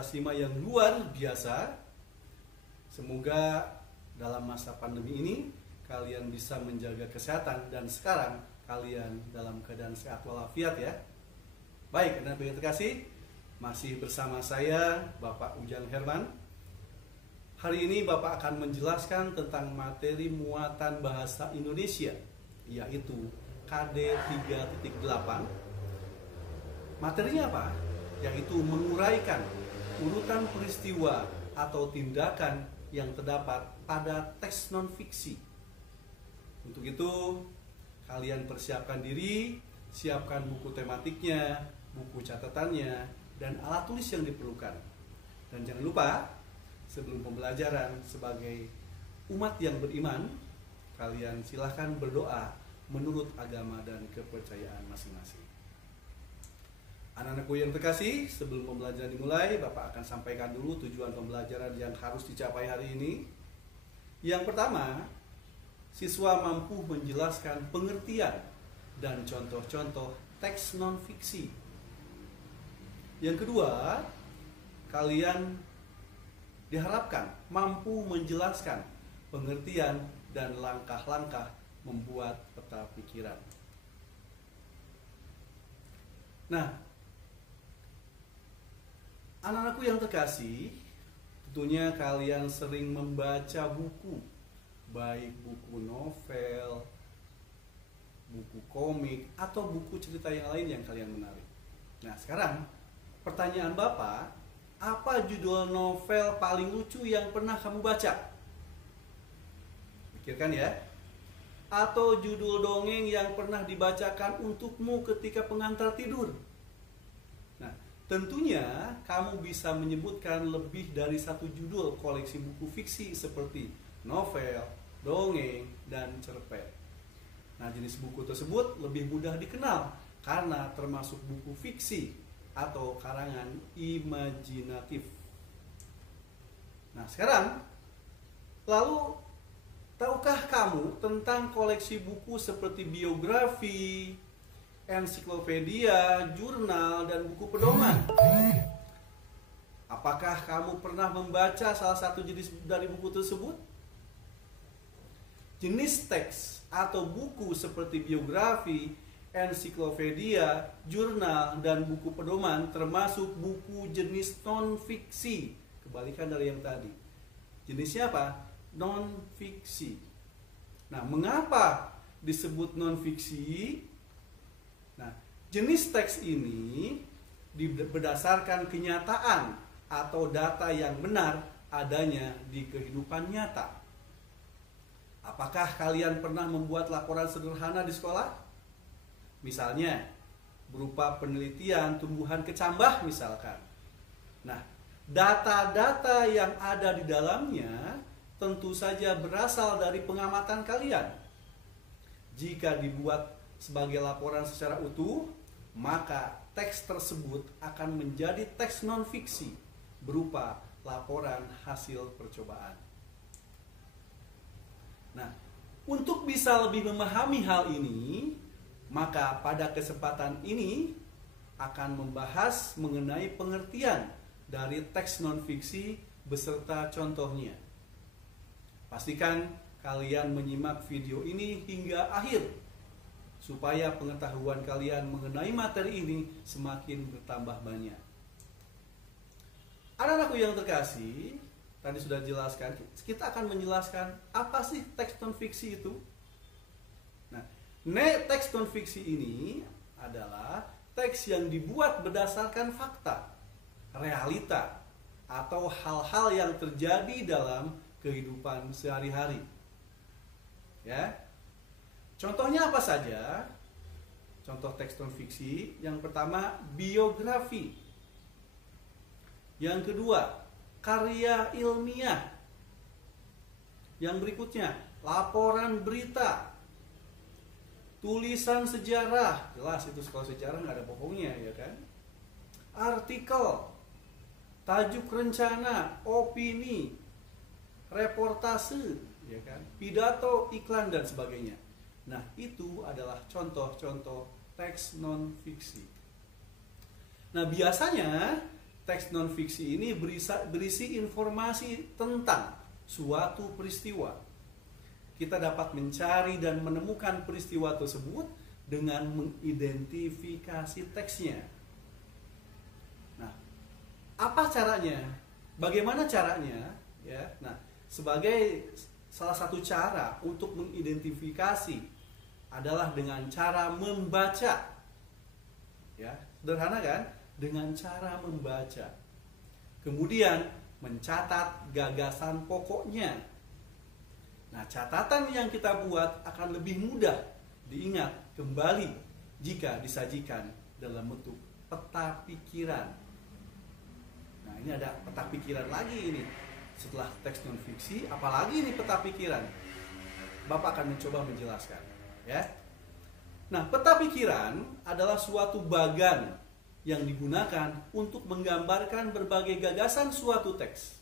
kelas 5 yang luar biasa. Semoga dalam masa pandemi ini kalian bisa menjaga kesehatan dan sekarang kalian dalam keadaan sehat walafiat ya. Baik, anak-anak yang terkasih, masih bersama saya Bapak Ujang Herman. Hari ini Bapak akan menjelaskan tentang materi muatan bahasa Indonesia, yaitu KD 3.8. Materinya apa? Yaitu menguraikan urutan peristiwa atau tindakan yang terdapat pada teks non-fiksi. Untuk itu, kalian persiapkan diri, siapkan buku tematiknya, buku catatannya, dan alat tulis yang diperlukan. Dan jangan lupa, sebelum pembelajaran sebagai umat yang beriman, kalian silahkan berdoa menurut agama dan kepercayaan masing-masing. Anak-anakku yang terkasih, sebelum pembelajaran dimulai, Bapak akan sampaikan dulu tujuan pembelajaran yang harus dicapai hari ini. Yang pertama, siswa mampu menjelaskan pengertian dan contoh-contoh teks non-fiksi. Yang kedua, kalian diharapkan mampu menjelaskan pengertian dan langkah-langkah membuat peta pikiran. Nah, anak-anakku yang terkasih, tentunya kalian sering membaca buku, baik buku novel, buku komik, atau buku cerita yang lain yang kalian menarik. Nah, sekarang pertanyaan Bapak, apa judul novel paling lucu yang pernah kamu baca? Pikirkan ya. Atau judul dongeng yang pernah dibacakan untukmu ketika pengantar tidur? Nah, tentunya kamu bisa menyebutkan lebih dari satu judul koleksi buku fiksi seperti novel, dongeng, dan cerpen. Nah, jenis buku tersebut lebih mudah dikenal karena termasuk buku fiksi atau karangan imajinatif. Nah, sekarang, lalu tahukah kamu tentang koleksi buku seperti biografi, ensiklopedia, jurnal, dan buku pedoman? Apakah kamu pernah membaca salah satu jenis dari buku tersebut? Jenis teks atau buku seperti biografi, ensiklopedia, jurnal, dan buku pedoman termasuk buku jenis non-fiksi. Kebalikan dari yang tadi. Jenisnya apa? Non-fiksi. Nah, mengapa disebut non-fiksi? Nah, jenis teks ini berdasarkan kenyataan atau data yang benar adanya di kehidupan nyata. Apakah kalian pernah membuat laporan sederhana di sekolah? Misalnya, berupa penelitian tumbuhan kecambah misalkan. Nah, data-data yang ada di dalamnya tentu saja berasal dari pengamatan kalian. Jika dibuat sebagai laporan secara utuh, maka teks tersebut akan menjadi teks non-fiksi berupa laporan hasil percobaan. Nah, untuk bisa lebih memahami hal ini, maka pada kesempatan ini akan membahas mengenai pengertian dari teks non-fiksi beserta contohnya. Pastikan kalian menyimak video ini hingga akhir supaya pengetahuan kalian mengenai materi ini semakin bertambah banyak. Anak-anakku yang terkasih, tadi sudah jelaskan, kita akan menjelaskan apa sih teks non-fiksi itu. Nah, teks non-fiksi ini adalah teks yang dibuat berdasarkan fakta, realita, atau hal-hal yang terjadi dalam kehidupan sehari-hari. Ya. Contohnya apa saja? Contoh teks non-fiksi, yang pertama biografi. Yang kedua, karya ilmiah. Yang berikutnya, laporan berita. Tulisan sejarah, jelas itu kalau sejarah nggak ada bohongnya ya kan. Artikel, tajuk rencana, opini, reportase, ya kan, pidato, iklan, dan sebagainya. Nah, itu adalah contoh-contoh teks non-fiksi. Nah, biasanya teks non-fiksi ini berisi informasi tentang suatu peristiwa. Kita dapat mencari dan menemukan peristiwa tersebut dengan mengidentifikasi teksnya. Nah, apa caranya? Bagaimana caranya? Ya, nah, sebagai salah satu cara untuk mengidentifikasi adalah dengan cara membaca. Ya, sederhana kan? Dengan cara membaca. Kemudian mencatat gagasan pokoknya. Nah, catatan yang kita buat akan lebih mudah diingat kembali jika disajikan dalam bentuk peta pikiran. Nah, ini ada peta pikiran lagi ini. Setelah teks non-fiksi, apalagi ini peta pikiran. Bapak akan mencoba menjelaskan, ya. Nah, peta pikiran adalah suatu bagan yang digunakan untuk menggambarkan berbagai gagasan suatu teks.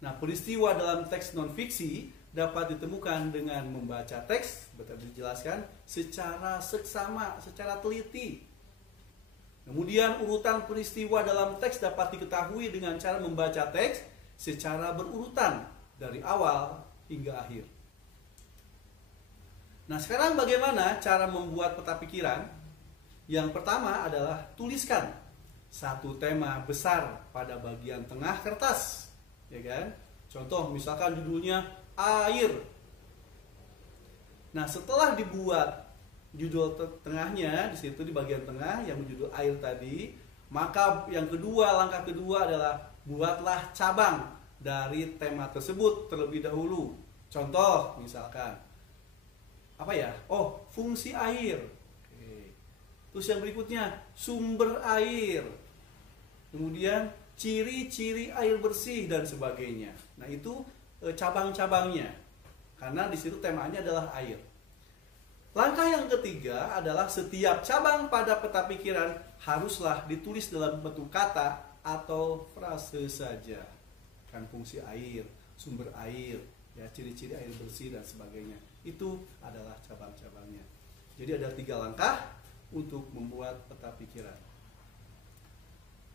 Nah, peristiwa dalam teks non-fiksi dapat ditemukan dengan membaca teks, betul dijelaskan, secara seksama, secara teliti. Kemudian urutan peristiwa dalam teks dapat diketahui dengan cara membaca teks secara berurutan dari awal hingga akhir. Nah, sekarang bagaimana cara membuat peta pikiran? Yang pertama adalah tuliskan satu tema besar pada bagian tengah kertas, ya kan? Contoh misalkan judulnya air. Nah, setelah dibuat judul tengahnya di situ di bagian tengah yang berjudul air tadi, maka yang kedua, langkah kedua adalah buatlah cabang dari tema tersebut terlebih dahulu. Contoh misalkan apa ya? Oh, fungsi air. Terus yang berikutnya, sumber air. Kemudian ciri-ciri air bersih dan sebagainya. Nah, itu cabang-cabangnya. Karena di situ temanya adalah air. Langkah yang ketiga adalah setiap cabang pada peta pikiran haruslah ditulis dalam bentuk kata atau frase saja. Kan fungsi air, sumber air, ya, ciri-ciri air bersih dan sebagainya. Itu adalah cabang-cabangnya. Jadi ada 3 langkah untuk membuat peta pikiran.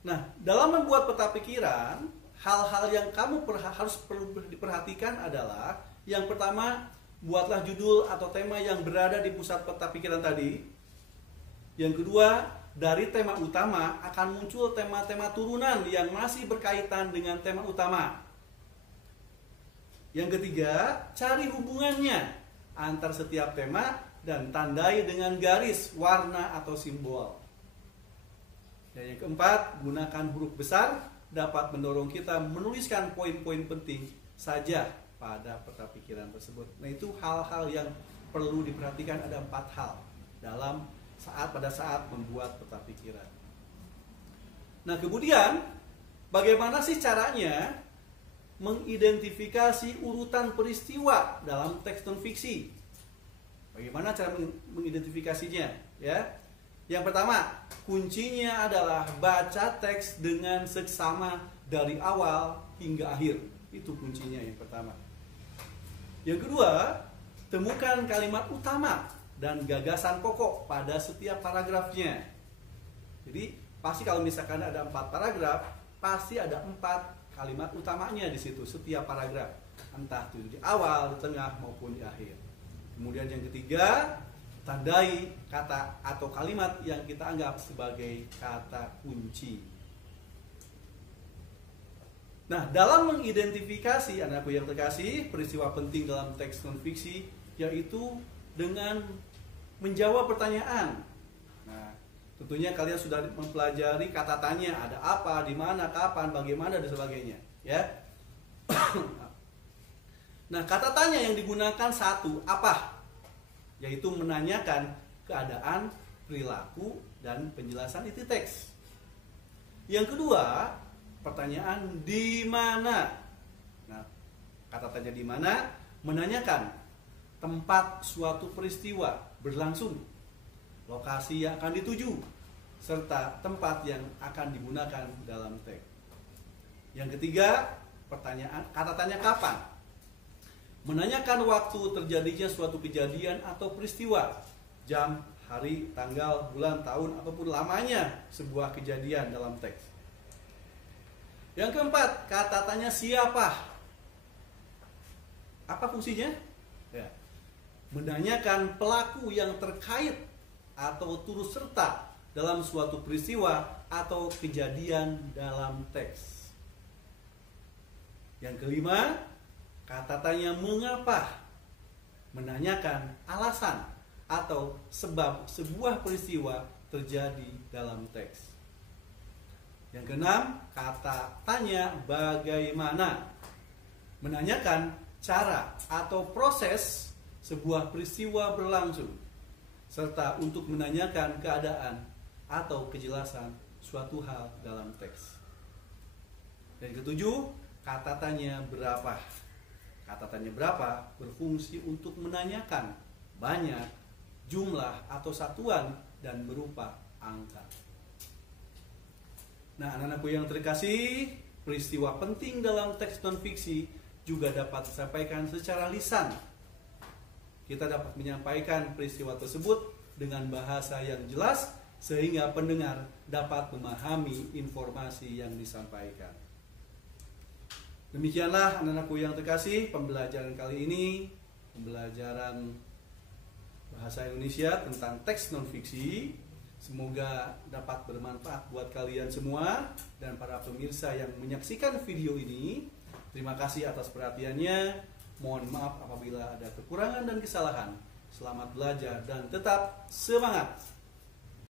Nah, dalam membuat peta pikiran, hal-hal yang kamu harus perlu diperhatikan adalah yang pertama, buatlah judul atau tema yang berada di pusat peta pikiran tadi. Yang kedua, dari tema utama akan muncul tema-tema turunan yang masih berkaitan dengan tema utama. Yang ketiga, cari hubungannya antar setiap tema dan tandai dengan garis, warna, atau simbol. Dan yang keempat, gunakan huruf besar dapat mendorong kita menuliskan poin-poin penting saja pada peta pikiran tersebut. Nah, itu hal-hal yang perlu diperhatikan, ada 4 hal pada saat membuat peta pikiran. Nah, kemudian bagaimana sih caranya mengidentifikasi urutan peristiwa dalam teks non-fiksi? Bagaimana cara mengidentifikasinya? Ya, yang pertama, kuncinya adalah baca teks dengan seksama dari awal hingga akhir. Itu kuncinya yang pertama. Yang kedua, temukan kalimat utama dan gagasan pokok pada setiap paragrafnya. Jadi, pasti kalau misalkan ada 4 paragraf, pasti ada 4 kalimat utamanya di situ setiap paragraf. Entah itu di awal, di tengah, maupun di akhir. Kemudian yang ketiga, tandai kata atau kalimat yang kita anggap sebagai kata kunci. Nah, dalam mengidentifikasi, anakku yang terkasih, peristiwa penting dalam teks non-fiksi yaitu dengan menjawab pertanyaan. Nah, tentunya kalian sudah mempelajari kata tanya, ada apa, di mana, kapan, bagaimana, dan sebagainya, ya. Nah, kata tanya yang digunakan satu, apa? Yaitu menanyakan keadaan, perilaku, dan penjelasan isi teks. Yang kedua, pertanyaan di mana? Nah, kata tanya di mana menanyakan tempat suatu peristiwa berlangsung, lokasi yang akan dituju, serta tempat yang akan digunakan dalam teks. Yang ketiga, pertanyaan kata tanya kapan? Menanyakan waktu terjadinya suatu kejadian atau peristiwa, jam, hari, tanggal, bulan, tahun, ataupun lamanya sebuah kejadian dalam teks. Yang keempat, kata tanya siapa? Apa fungsinya? Ya, menanyakan pelaku yang terkait atau turut serta dalam suatu peristiwa atau kejadian dalam teks. Yang kelima, kata tanya mengapa? Menanyakan alasan atau sebab sebuah peristiwa terjadi dalam teks. Yang keenam, kata tanya bagaimana? Menanyakan cara atau proses sebuah peristiwa berlangsung, serta untuk menanyakan keadaan atau kejelasan suatu hal dalam teks. Yang ketujuh, kata tanya berapa? Kata tanya berapa berfungsi untuk menanyakan banyak, jumlah atau satuan dan berupa angka. Nah, anak-anakku yang terkasih, peristiwa penting dalam teks non-fiksi juga dapat disampaikan secara lisan. Kita dapat menyampaikan peristiwa tersebut dengan bahasa yang jelas sehingga pendengar dapat memahami informasi yang disampaikan. Demikianlah anak-anakku yang terkasih, pembelajaran kali ini, pembelajaran bahasa Indonesia tentang teks non-fiksi. Semoga dapat bermanfaat buat kalian semua dan para pemirsa yang menyaksikan video ini. Terima kasih atas perhatiannya. Mohon maaf apabila ada kekurangan dan kesalahan. Selamat belajar dan tetap semangat!